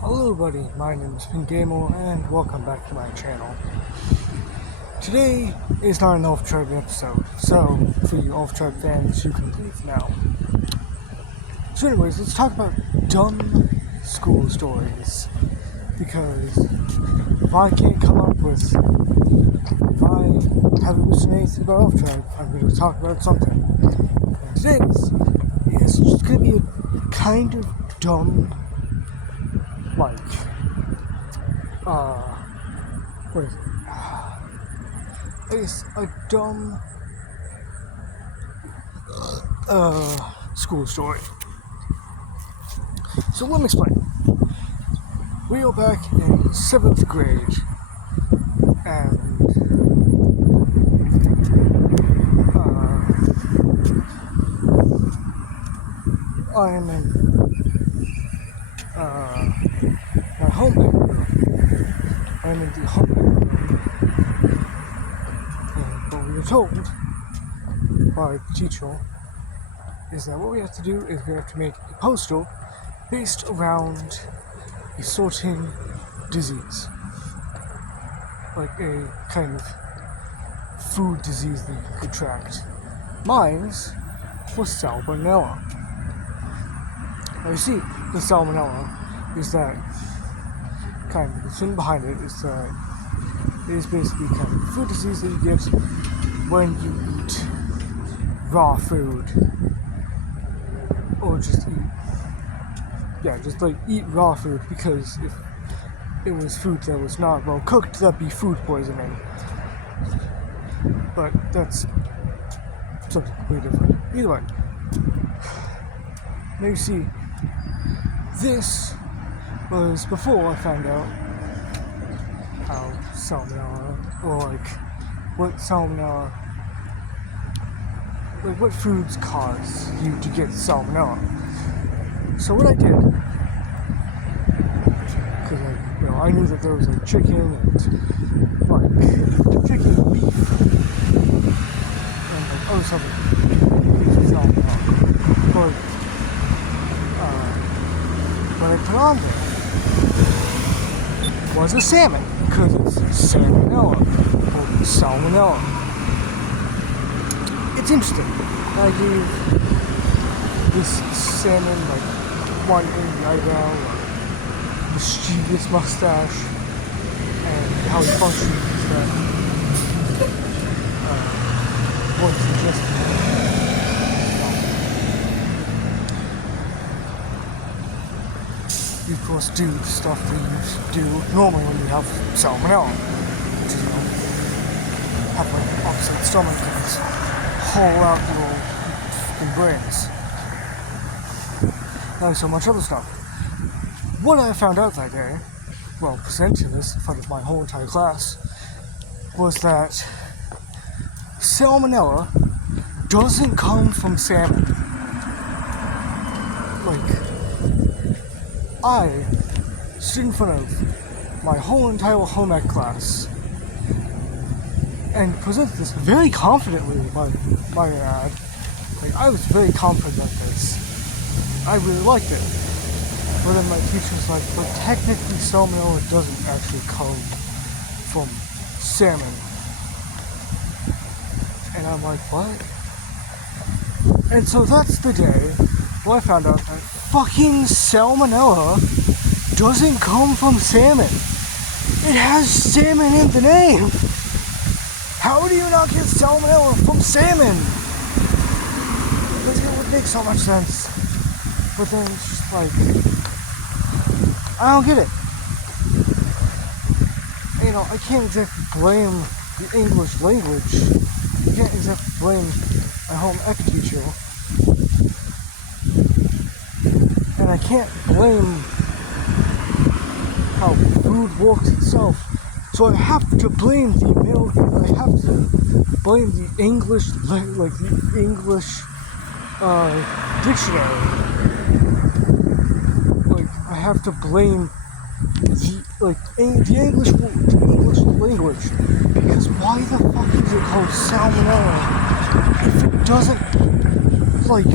Hello everybody, my name is Pingamo and welcome back to my channel. Today is not an off-track episode, so for you off-track fans, you can leave now. So anyways, let's talk about dumb school stories. Because if I can't come up with, if I haven't listened to anything about off-track, I'm going to talk about something. And today's is just going to be a kind of dumb, like, what is it? It's a dumb, school story. So let me explain. We are back in 7th grade, and, I am in, my home ec room. I'm in the home ec room, and what we were told by the teacher is that what we have to do is we have to make a poster based around a certain disease, like a kind of food disease that you contract. Mine's was salmonella. Now you see, the salmonella is that kind of, the thing behind it is that it is basically kind of food disease that you get when you eat raw food, or just eat raw food, because if it was food that was not well cooked, that'd be food poisoning. But that's something completely different. Either way, now you see, this was before I found out how salmonella, or like what salmonella, like what foods cause you to get salmonella. So what I did, because I knew that there was like chicken and chicken and beef and like other stuff with salmonella. But what I put on there was a salmon, because it's salmonella, or salmonella. It's interesting. I gave this salmon like one angry eyebrow, or mischievous mustache, and how he functions is that once ingested, you of course do the stuff that you do normally when you have salmonella, which is, have like an upset stomach and haul out your fucking brains. And so much other stuff. What I found out that day, well, presenting this in front of my whole entire class, was that salmonella doesn't come from salmon. Like, I stood in front of my whole entire home ec class and presented this very confidently, by ad. Like, I was very confident about this. I really liked it. But then my teacher was like, but technically salmonella doesn't actually come from salmon. And I'm like, what? And so that's the day where I found out that fucking salmonella doesn't come from salmon. It has salmon in the name. How do you not get salmonella from salmon? Because it would make so much sense. But then it's just like, I don't get it. I can't exactly blame the English language. I can't exactly blame my home ec teacher. And I can't blame how food works itself. So I have to blame the American, I have to blame the English, like the English dictionary. Like, I have to blame the English language, because why the fuck is it called salmonella if it doesn't, like,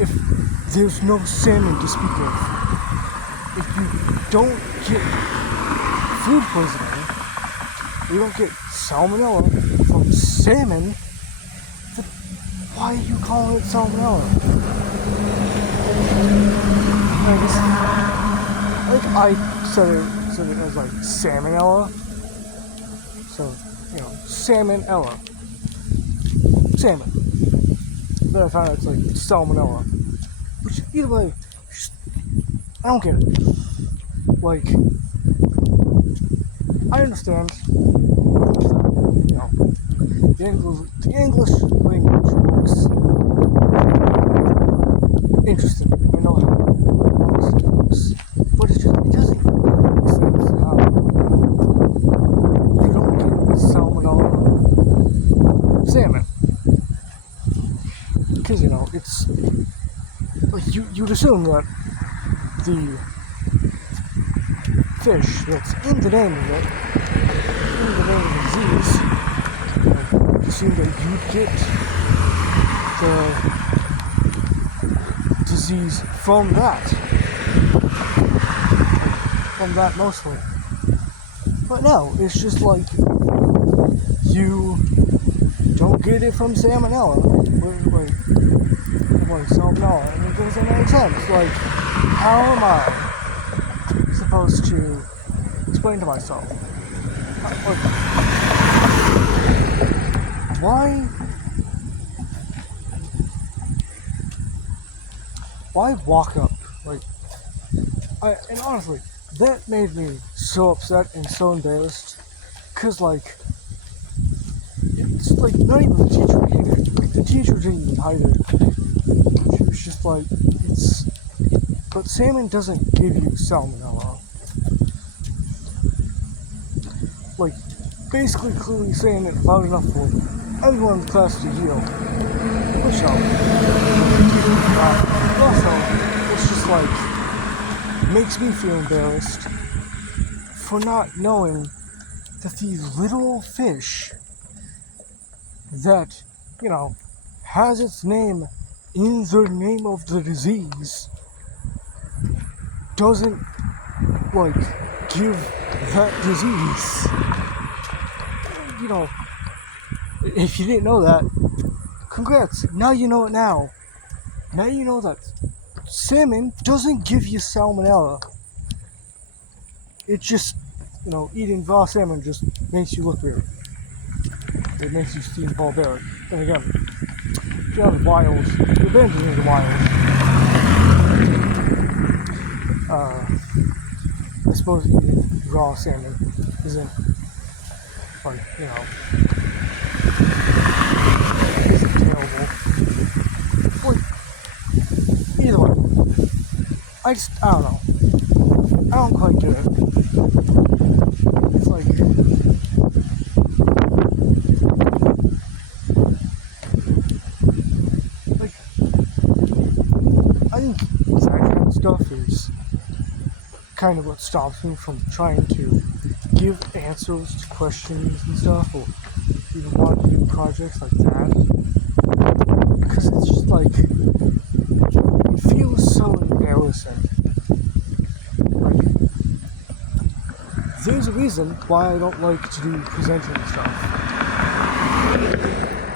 if there's no salmon to speak of. If you don't get food poisoning, you don't get salmonella from salmon, then why are you calling it salmonella? I said it as like salmonella. So, salmonella. Salmon. Then I found out it's like salmonella. Which, either way, I don't get it. Like, I understand, the English language looks interesting. I know how it looks. But it doesn't make sense how you don't get salmonella salmon. Because, it's like you'd assume that the fish that's in the name of it, in the name of the disease, you'd assume that you'd get the disease from that. From that mostly. But no, it's just like you don't get it from salmonella. Like salmonella. And it doesn't make sense. Like, how am I supposed to explain to myself? Why walk up? And honestly, that made me so upset and so embarrassed. Cause it's like not even the teacher hated it. Like the teacher didn't even hide it. She was just like, but salmon doesn't give you salmonella. Like, basically clearly saying it loud enough for everyone in the class to hear. Which also, it's just like, makes me feel embarrassed for not knowing that these little fish that, has its name in the name of the disease doesn't, give that disease. If you didn't know that, congrats, now you know it now. Now you know that salmon doesn't give you salmonella. It just, eating raw salmon just makes you look weird. It makes you seem barbaric. And again, if you're out of the wild, you're abandoning the wild. I suppose eating raw salmon isn't, isn't terrible. Either way, I don't know. I don't quite get it. It's like, I think that kind of stuff is kind of what stops me from trying to give answers to questions and stuff, or even want to do projects like that. Because it's just like, it feels so embarrassing. There's a reason why I don't like to do presenting stuff.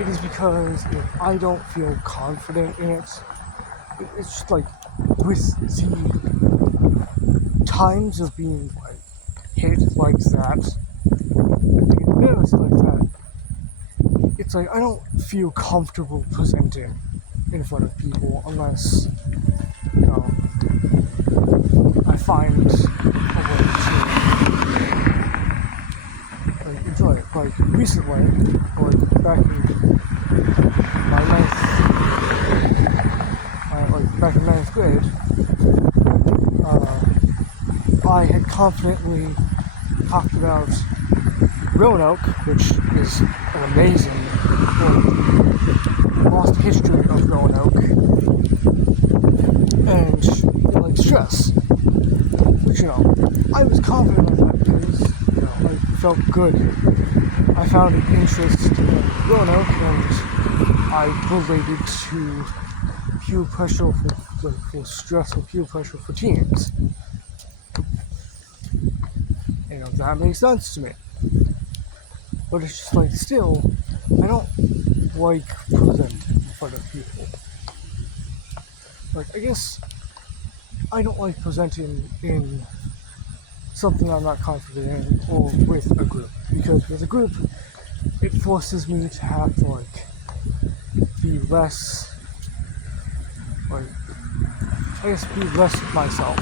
It is because if I don't feel confident in it, it's just like, with the times of being hit like that, being embarrassed like that, it's like I don't feel comfortable presenting in front of people unless, I find a way to enjoy it. Like recently, back in my ninth grade, I had confidently talked about Roanoke, which is an amazing lost history of Roanoke, and stress, which I was confident in that because I felt good. I found an interest in Roanoke, and I related to peer pressure for stress or peer pressure for teens. You know, that makes sense to me. But it's just like, still, I don't like presenting in front of people. Like, I guess I don't like presenting in something I'm not confident in or with a group. Because with a group, it forces me to have to, like, be less, like, I guess be less myself.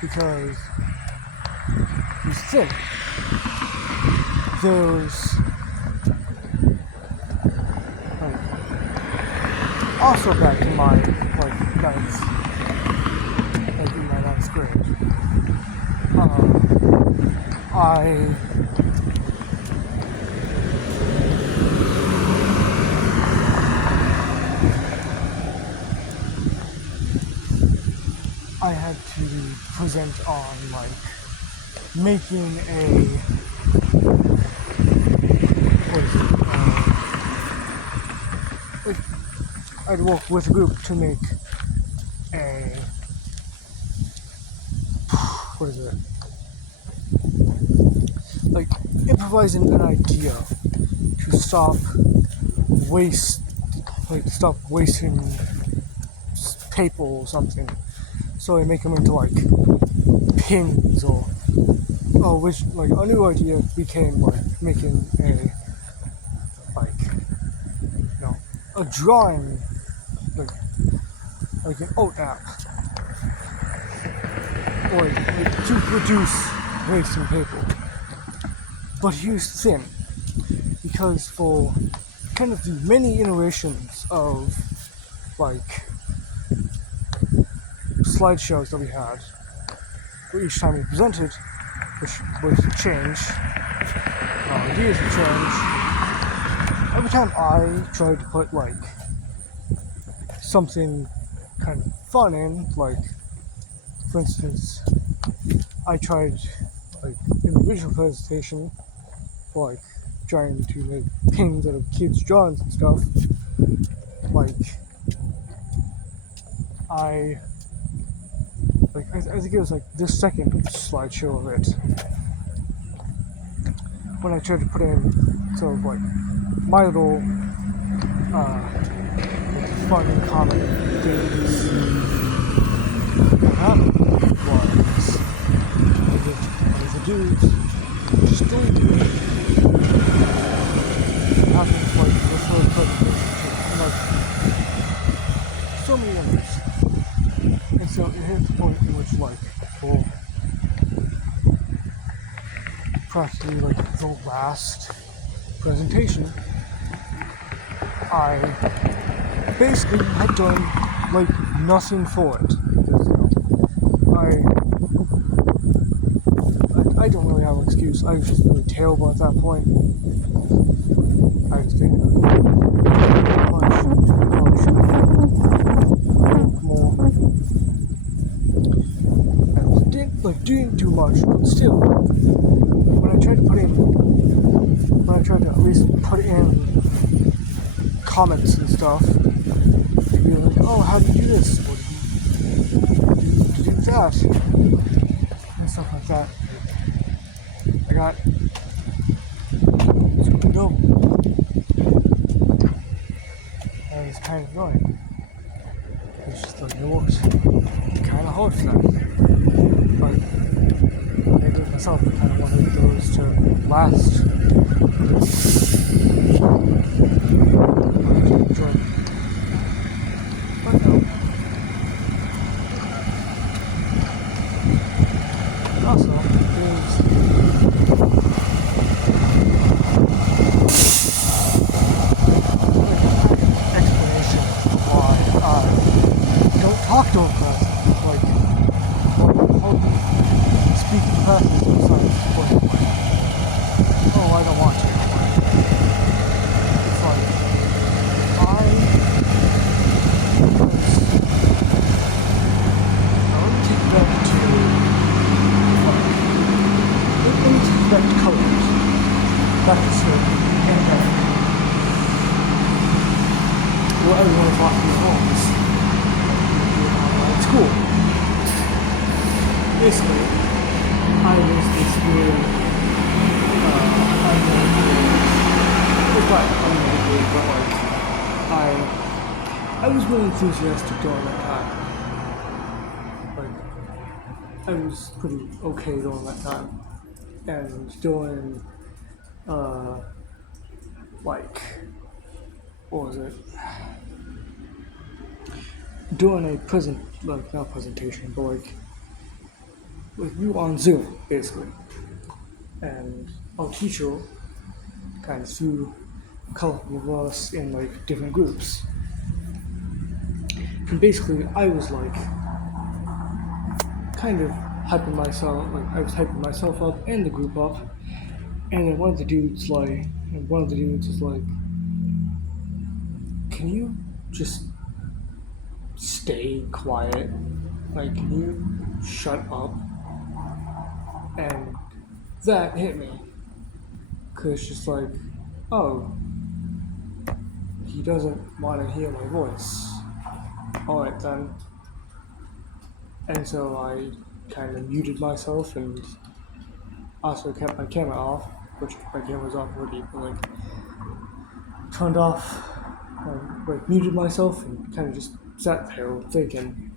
Because you think there's, like, also back to my, like, in my ninth grade, I had to present on, like, making a, what is it, like, I'd work with a group to make a, what is it, like, improvising an idea to stop wasting paper or something. So I make them into, like, pins or which, like, a new idea became, like, making a, like, you know, a drawing, like an oat app, or like, to reduce wasting paper. But here's the thing, because for kind of the many iterations of, like, slideshows that we had, for each time we presented, which was change, ideas would change. Every time I tried to put, like, something kind of fun in, like, for instance, I tried, like, in the original presentation, like, trying to make pins out of kids' drawings and stuff, like, I think it was, like, the second slideshow of it, when I tried to put in sort of, like, my little, fun and comic things. What happened was, the dudes just deleted it. It happened, like, the third presentation too, and, like, so many others. And so it hit the point in which, like, for practically, like, the last presentation, I basically had done, like, nothing for it. Because, you know, I don't really have an excuse. I was just really terrible at that point. I was thinking more. And didn't do much, but still, when I tried to at least put in comments and stuff, they'd be like, oh, how do you do this? Or do you do that? And stuff like that. I got no. And it's kind of annoying. It's just like, it works kind of hard for that. But maybe myself, I kind of wanted those to last. Enjoy. But no. Also, there's explanation of why I don't talk to a person. Like, I'll speak to person, but it's not explained. Like, oh, I don't want to. It's like, let me take that to basically, I was this weird, unknown kid. It was not unknown kid, but like, I was really enthusiastic during that time. Like, I was pretty okay during that time. And doing, like, what was it? Doing a not presentation, but like we were on Zoom basically, and our teacher kind of threw a couple of us in like different groups, and basically I was like kind of hyping myself, like I was hyping myself up and the group up, and then one of the dudes is like, "Can you just stay quiet? Like, can you shut up?" And that hit me. Because it's just like, oh, he doesn't want to hear my voice. Alright then. And so I kind of muted myself and also kept my camera off, which my camera was off already, but like turned off, like muted myself and kind of just sat there thinking.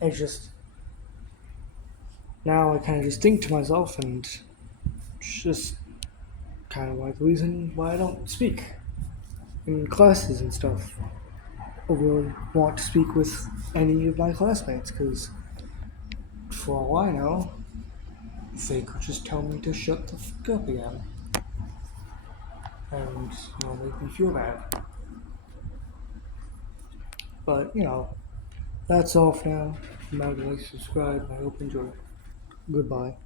It's just, now I kind of just think to myself, and it's just kind of like the reason why I don't speak in classes and stuff. I really want to speak with any of my classmates, because for all I know, they could just tell me to shut the fuck up again. And, make me feel bad. But, that's all for now. Remember to like, subscribe, and I hope you enjoy. Goodbye.